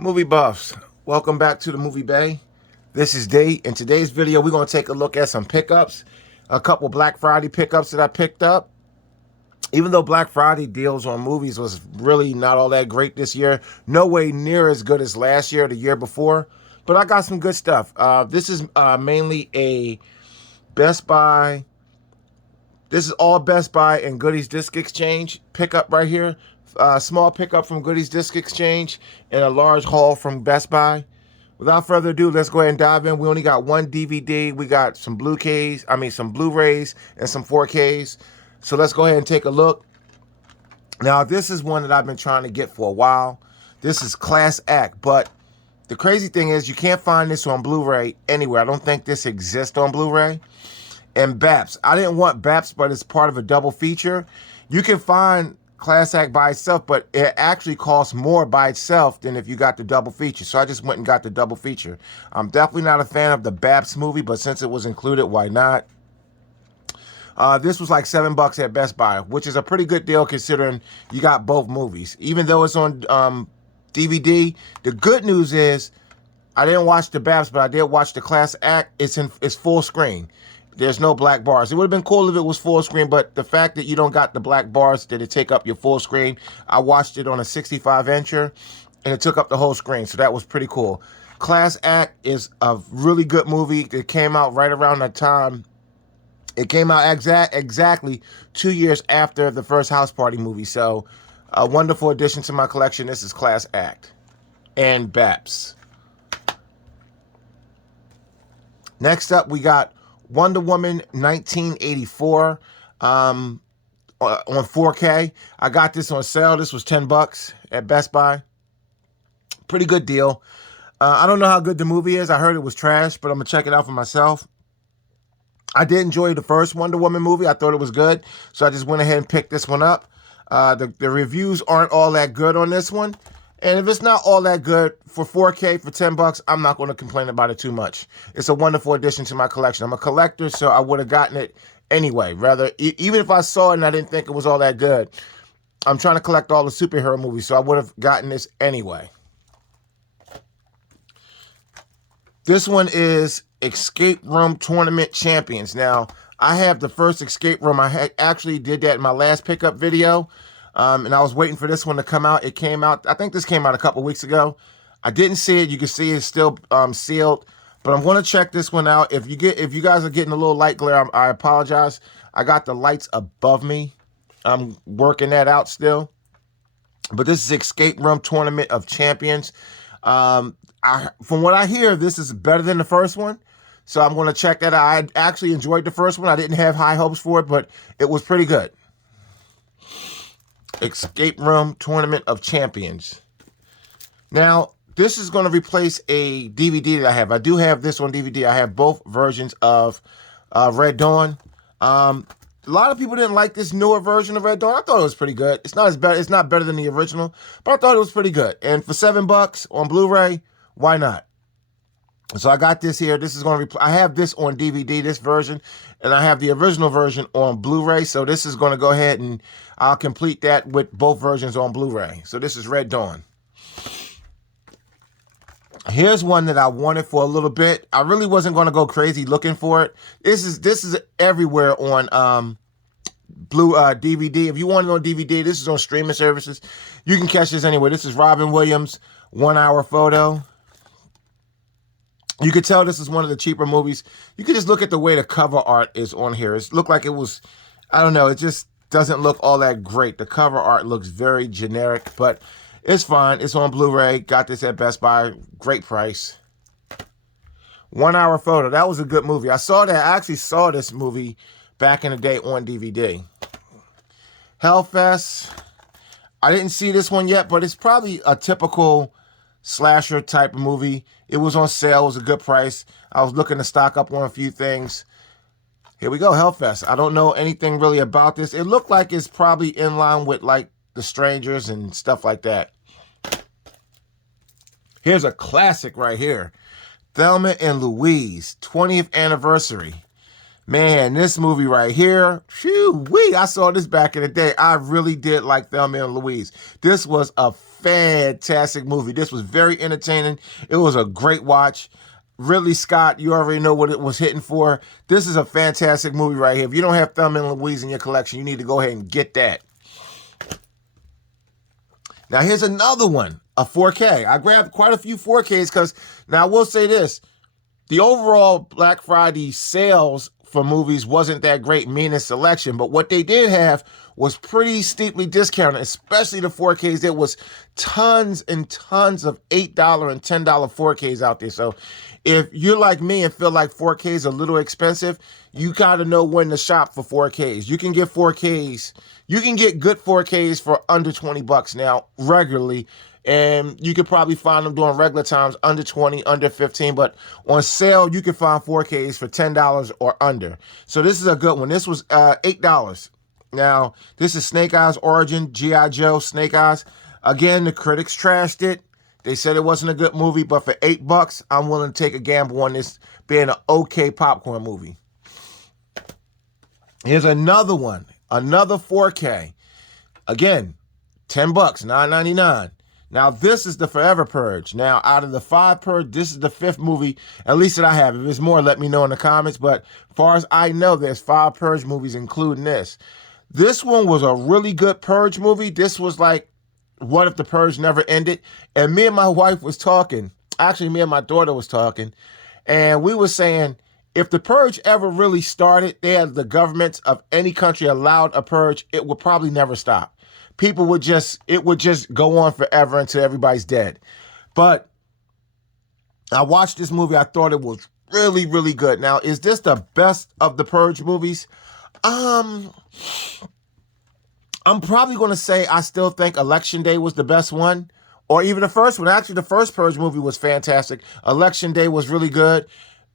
Movie buffs, welcome back to the Movie Bay. This is D. In today's video, we're going to take a look at some pickups, a couple Black Friday pickups that I picked up. Even though Black Friday deals on movies was really not all that great this year, no way near as good as last year or the year before, but I got some good stuff. This is mainly a Best Buy. This is all Best Buy and Goodies Disc Exchange pickup right here. Small pickup from Goodies Disc Exchange and a large haul from Best Buy. Without further ado, let's go ahead and dive in. We only got one DVD. We got some some Blu-rays and some 4Ks. So let's go ahead and take a look. Now, this is one that I've been trying to get for a while. This is Class Act, but the crazy thing is you can't find this on Blu-ray anywhere. I don't think this exists on Blu-ray. And BAPS. I didn't want BAPS, but it's part of a double feature. You can find Class Act by itself, but it actually costs more by itself than if you got the double feature. So I just went and got the double feature. I'm definitely not a fan of the BAPS movie, but since it was included, why not? This was like $7 at Best Buy, which is a pretty good deal considering you got both movies. Even though it's on DVD, the good news is I didn't watch the BAPS, but I did watch the Class Act. It's full screen. There's no black bars. It would have been cool if it was full screen, but the fact that you don't got the black bars that it take up your full screen, I watched it on a 65-incher, and it took up the whole screen, so that was pretty cool. Class Act is a really good movie that came out right around that time. It came out exactly 2 years after the first House Party movie, so a wonderful addition to my collection. This is Class Act and BAPS. Next up, we got Wonder Woman 1984 on 4K. I got this on sale. This was $10 at Best Buy. Pretty good deal. I don't know how good the movie is. I heard it was trash, but I'm going to check it out for myself. I did enjoy the first Wonder Woman movie. I thought it was good, so I just went ahead and picked this one up. The reviews aren't all that good on this one. And if it's not all that good, for 4K, for $10, I'm not going to complain about it too much. It's a wonderful addition to my collection. I'm a collector, so I would have gotten it anyway. Even if I saw it and I didn't think it was all that good, I'm trying to collect all the superhero movies, so I would have gotten this anyway. This one is Escape Room Tournament Champions. Now, I have the first Escape Room. I actually did that in my last pickup video. And I was waiting for this one to come out. It came out, I think this came out a couple weeks ago. I didn't see it. You can see it's still sealed, but I'm going to check this one out. If you guys are getting a little light glare, I apologize. I got the lights above me. I'm working that out still. But this is Escape Room Tournament of Champions. From what I hear, this is better than the first one. So I'm going to check that out. I actually enjoyed the first one. I didn't have high hopes for it, but it was pretty good. Escape Room Tournament of Champions. Now, this is going to replace a DVD that I have. I do have this on DVD. I have both versions of Red Dawn. A lot of people didn't like this newer version of Red Dawn. I thought it was pretty good. It's not better than the original, but I thought it was pretty good. And for $7 on Blu-ray, why not? So I got this here. This is going to I have this on DVD, this version, and I have the original version on Blu-ray. So this is going to go ahead and I'll complete that with both versions on Blu-ray. So this is Red Dawn. Here's one that I wanted for a little bit. I really wasn't going to go crazy looking for it. This is everywhere on DVD. If you want it on DVD, this is on streaming services. You can catch this anywhere. This is Robin Williams' 1 Hour Photo. You could tell this is one of the cheaper movies. You can just look at the way the cover art is on here. It looked like it was, I don't know, it just doesn't look all that great. The cover art looks very generic, but it's fine. It's on Blu-ray. Got this at Best Buy. Great price. 1 Hour Photo. That was a good movie. I actually saw this movie back in the day on DVD. Hellfest. I didn't see this one yet, but it's probably a typical slasher type of movie. It was on sale. It was a good price. I was looking to stock up on a few things. Here we go, Hellfest. I don't know anything really about this. It looked like it's probably in line with like The Strangers and stuff like that. Here's a classic right here. Thelma and Louise, 20th anniversary. Man, this movie right here, phew, wee, I saw this back in the day. I really did like Thelma and Louise. This was a fantastic movie. This was very entertaining. It was a great watch. Ridley Scott, you already know what it was hitting for. This is a fantastic movie right here. If you don't have Thelma and Louise in your collection, you need to go ahead and get that. Now, here's another one, a 4K. I grabbed quite a few 4Ks because, now I will say this, the overall Black Friday sales for movies wasn't that great, meaning selection, but what they did have was pretty steeply discounted, especially the 4Ks. There was tons and tons of $8 and $10 4Ks out there. So if you're like me and feel like 4K is a little expensive, you got to know when to shop for 4Ks. You can get 4Ks. You can get good 4Ks for under 20 bucks now regularly. And you could probably find them during regular times under 20, under 15. But on sale, you can find 4Ks for $10 or under. So this is a good one. This was $8. Now, this is Snake Eyes Origin, G.I. Joe, Snake Eyes. Again, the critics trashed it. They said it wasn't a good movie, but for $8, I'm willing to take a gamble on this being an okay popcorn movie. Here's another one, another 4K. Again, $10, $9.99. Now, this is the Forever Purge. Now, out of the 5 Purge, this is the 5th movie, at least that I have. If there's more, let me know in the comments. But as far as I know, there's 5 Purge movies, including this. This one was a really good Purge movie. This was like, what if the Purge never ended? And me and my wife was talking. Actually, me and my daughter was talking. And we were saying, if the Purge ever really started, they had the governments of any country allowed a Purge, it would probably never stop. People would it would just go on forever until everybody's dead. But I watched this movie. I thought it was really, really good. Now, is this the best of the Purge movies? I'm probably going to say I still think Election Day was the best one, or even the first one. Actually, the first Purge movie was fantastic. Election Day was really good.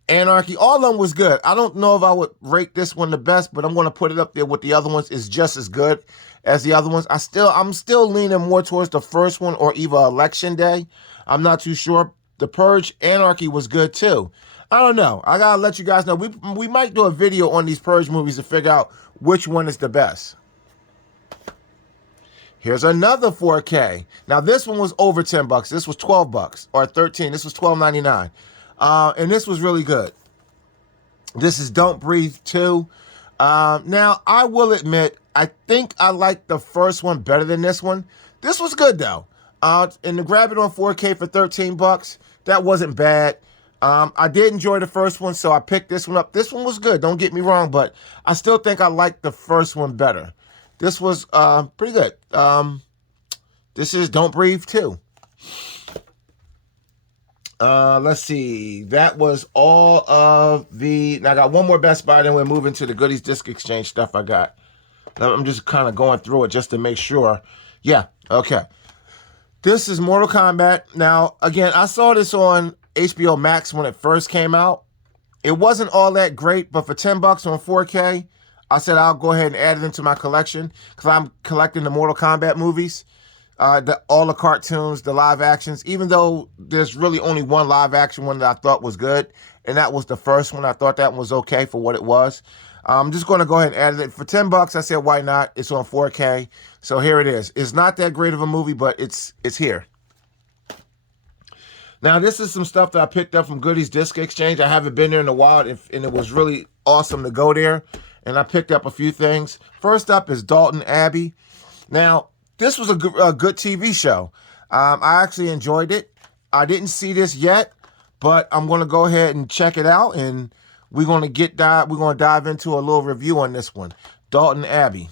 Anarchy, all of them was good. I don't know if I would rate this one the best, but I'm going to put it up there with the other ones. It's just as good as the other ones. I'm still leaning more towards the first one or either Election Day. I'm not too sure. The Purge, Anarchy was good too. I don't know. I gotta let you guys know. We might do a video on these Purge movies to figure out which one is the best. Here's another 4K. Now this one was over $10. This was $12 or $13. This was $12.99. And this was really good. This is Don't Breathe 2. Now, I will admit, I think I like the first one better than this one. This was good, though. And to grab it on 4K for $13, that wasn't bad. I did enjoy the first one, so I picked this one up. This one was good, don't get me wrong, but I still think I like the first one better. This was pretty good. This is Don't Breathe 2. Let's see. That was all of the... Now, I got one more Best Buy, then we're moving to the Goodies Disc Exchange stuff I got. I'm just kind of going through it just to make sure. Yeah, okay. This is Mortal Kombat. Now, again, I saw this on HBO Max when it first came out. It wasn't all that great, but for $10 on 4K, I said I'll go ahead and add it into my collection because I'm collecting the Mortal Kombat movies. All the cartoons, the live actions, even though there's really only one live action one that I thought was good, and that was the first one. I thought that one was okay for what it was. I'm just going to go ahead and add it. For $10, I said, why not? It's on 4K. So here it is. It's not that great of a movie, but it's here. Now, this is some stuff that I picked up from Goodies Disc Exchange. I haven't been there in a while, and it was really awesome to go there. And I picked up a few things. First up is Downton Abbey. Now, this was a good TV show. I actually enjoyed it. I didn't see this yet, but I'm going to go ahead and check it out, and we're going to dive into a little review on this one. Downton Abbey.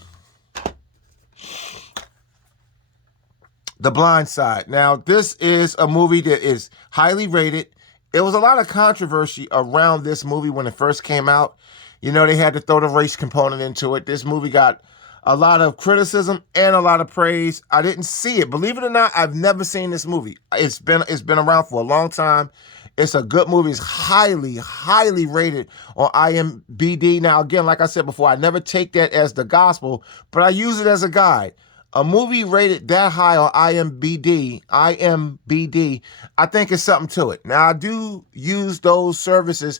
The Blind Side. Now, this is a movie that is highly rated. There was a lot of controversy around this movie when it first came out. You know, they had to throw the race component into it. This movie got a lot of criticism and a lot of praise. I didn't see it. Believe it or not, I've never seen this movie. It's been around for a long time. It's a good movie. It's highly, highly rated on IMDb. Now, again, like I said before, I never take that as the gospel, but I use it as a guide. A movie rated that high on IMDb, I think is something to it. Now, I do use those services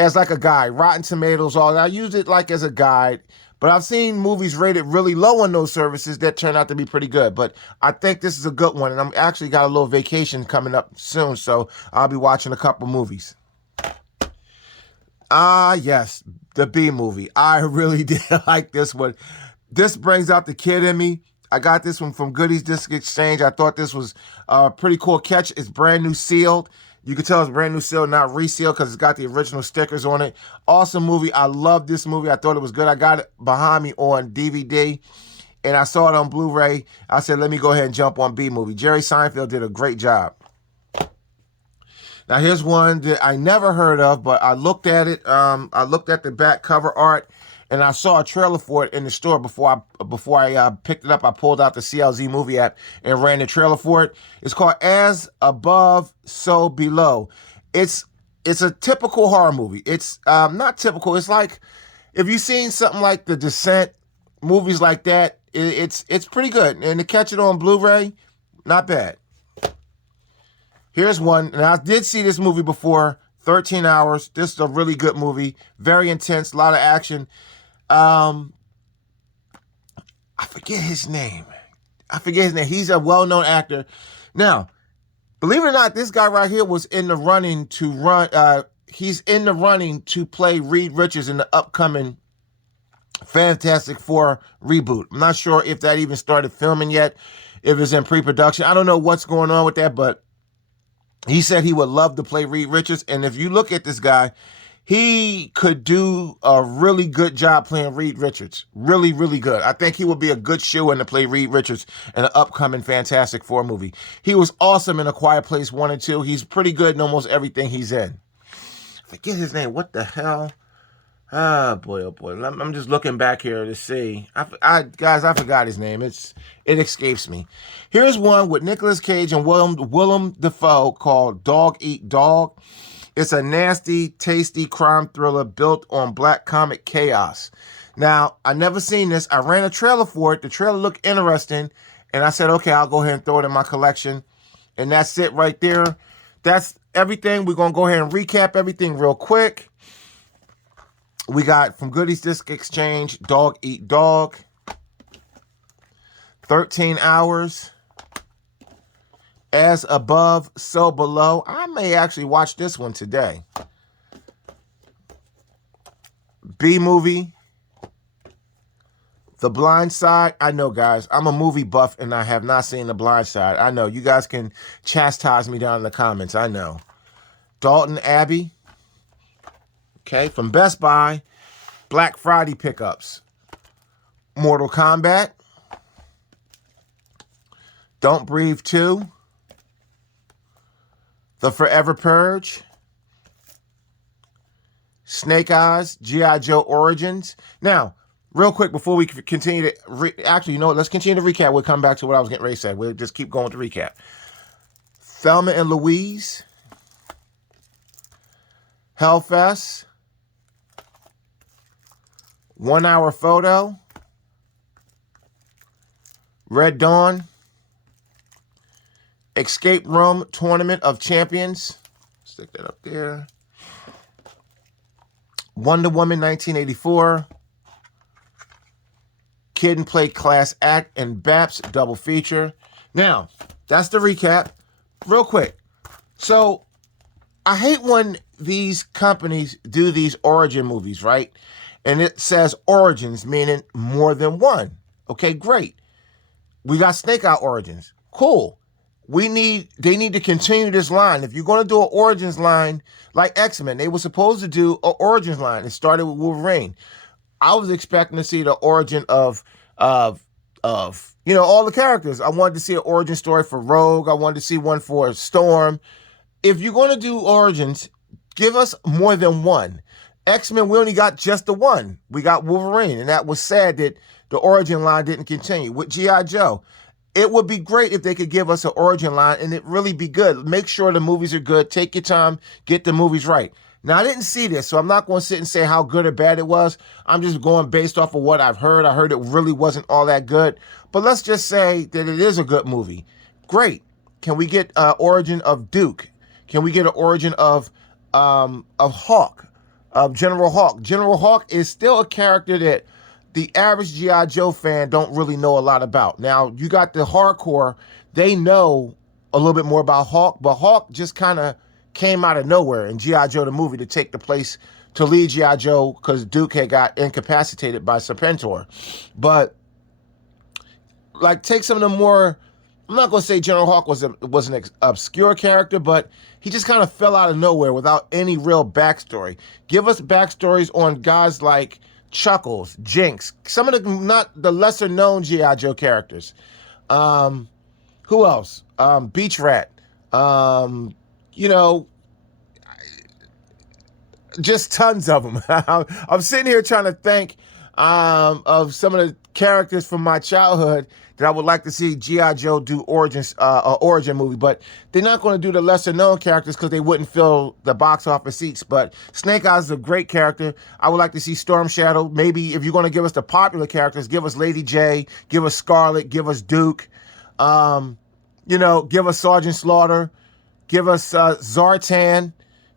as like a guide. Rotten Tomatoes, all that. I use it like as a guide. But I've seen movies rated really low on those services that turn out to be pretty good. But I think this is a good one. And I'm actually got a little vacation coming up soon. So I'll be watching a couple movies. Yes, the B movie. I really did like this one. This brings out the kid in me. I got this one from Goodies Disc Exchange. I thought this was a pretty cool catch. It's brand new sealed. You can tell it's brand new sealed, not resealed, because it's got the original stickers on it. Awesome movie. I love this movie. I thought it was good. I got it behind me on DVD, and I saw it on Blu-ray. I said, let me go ahead and jump on B movie. Jerry Seinfeld did a great job. Now, here's one that I never heard of, but I looked at it. I looked at the back cover art, and I saw a trailer for it in the store before I picked it up. I pulled out the CLZ movie app and ran the trailer for it. It's called As Above, So Below. It's a typical horror movie. It's not typical. It's like, if you've seen something like The Descent, movies like that, it's pretty good. And to catch it on Blu-ray, not bad. Here's one, and I did see this movie before, 13 Hours. This is a really good movie, very intense, a lot of action. I forget his name. He's a well-known actor. Now, believe it or not, this guy right here was in the running to he's in the running to play Reed Richards in the upcoming Fantastic Four reboot. I'm not sure if that even started filming yet, if it's in pre-production. I don't know what's going on with that, but he said he would love to play Reed Richards. And if you look at this guy, he could do a really good job playing Reed Richards. Really, really good. I think he would be a good shoe-in to play Reed Richards in an upcoming Fantastic Four movie. He was awesome in A Quiet Place 1 and 2. He's pretty good in almost everything he's in. I forget his name. What the hell? Ah, boy, oh boy. I'm just looking back here to see. Guys, I forgot his name. It escapes me. Here's one with Nicolas Cage and Willem Dafoe called Dog Eat Dog. It's a nasty, tasty crime thriller built on black comic chaos. Now, I never seen this. I ran a trailer for it. The trailer looked interesting, and I said, okay, I'll go ahead and throw it in my collection. And that's it right there. That's everything. We're going to go ahead and recap everything real quick. We got from Goodies Disc Exchange, Dog Eat Dog, 13 Hours, As Above, So Below. I may actually watch this one today. B movie, The Blind Side. I know, guys, I'm a movie buff and I have not seen The Blind Side. I know. You guys can chastise me down in the comments. I know. Dalton Abbey. Okay, from Best Buy, Black Friday pickups. Mortal Kombat. Don't Breathe 2. The Forever Purge. Snake Eyes, G.I. Joe Origins. Now, real quick before we continue to... actually, you know what? Let's continue to recap. We'll come back to what I was getting ready to say. We'll just keep going to recap. Thelma and Louise. Hellfest. 1 Hour Photo. Red Dawn. Escape Room Tournament of Champions. Stick that up there. Wonder Woman 1984. Kid and Play Class Act and BAPS double feature. Now, that's the recap. Real quick. So, I hate when these companies do these origin movies, right? And it says Origins, meaning more than one. Okay, great. We got Snake Eye Origins. Cool. They need to continue this line. If you're going to do an Origins line like X-Men, they were supposed to do an Origins line. It started with Wolverine. I was expecting to see the origin of all the characters. I wanted to see an origin story for Rogue. I wanted to see one for Storm. If you're going to do Origins, give us more than one. X-Men, we only got just the one. We got Wolverine, and that was sad that the origin line didn't continue. With G.I. Joe, it would be great if they could give us an origin line, and it really be good. Make sure the movies are good. Take your time. Get the movies right. Now, I didn't see this, so I'm not going to sit and say how good or bad it was. I'm just going based off of what I've heard. I heard it really wasn't all that good. But let's just say that it is a good movie. Great. Can we get an origin of Duke? Can we get an origin of Hawk? of General Hawk. General Hawk is still a character that the average G.I. Joe fan don't really know a lot about. Now, you got the hardcore, they know a little bit more about Hawk, but Hawk just kind of came out of nowhere in G.I. Joe the movie to take the place, to lead G.I. Joe, because Duke had got incapacitated by Serpentor. But, like, take some of the more, I'm not going to say General Hawk was an obscure character, but he just kind of fell out of nowhere without any real backstory. Give us backstories on guys like Chuckles, Jinx, some of the, not the lesser known G.I. Joe characters. Who else? Beach Rat. You know, just tons of them. I'm sitting here trying to think of some of the characters from my childhood that I would like to see G.I. Joe do origin movie, but they're not going to do the lesser known characters because they wouldn't fill the box office seats. But Snake Eyes is a great character. I would like to see Storm Shadow. Maybe if you're going to give us the popular characters, give us Lady J, give us Scarlet, give us Duke, you know, give us Sergeant Slaughter, give us Zartan,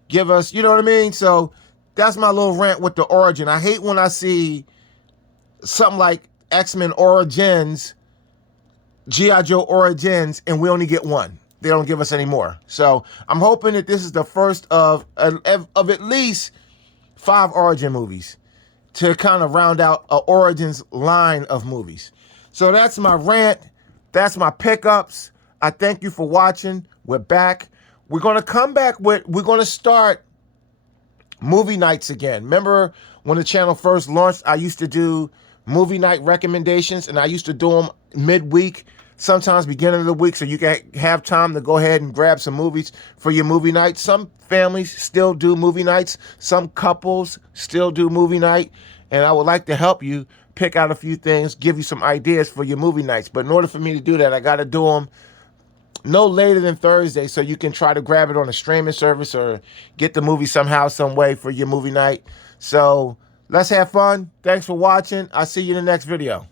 give us, you know what I mean? So that's my little rant with the origin. I hate when I see something like X-Men Origins, G.I. Joe Origins, and we only get one. They don't give us any more. So I'm hoping that this is the first of at least 5 origin movies to kind of round out an Origins line of movies. So that's my rant. That's my pickups. I thank you for watching. We're back. We're going to come back with, we're going to start movie nights again. Remember when the channel first launched, I used to do movie night recommendations, and I used to do them midweek, sometimes beginning of the week, so you can have time to go ahead and grab some movies for your movie night. Some families still do movie nights. Some couples still do movie night, and I would like to help you pick out a few things, give you some ideas for your movie nights. But in order for me to do that, I got to do them no later than Thursday, so you can try to grab it on a streaming service or get the movie somehow, some way for your movie night. So let's have fun. Thanks for watching. I'll see you in the next video.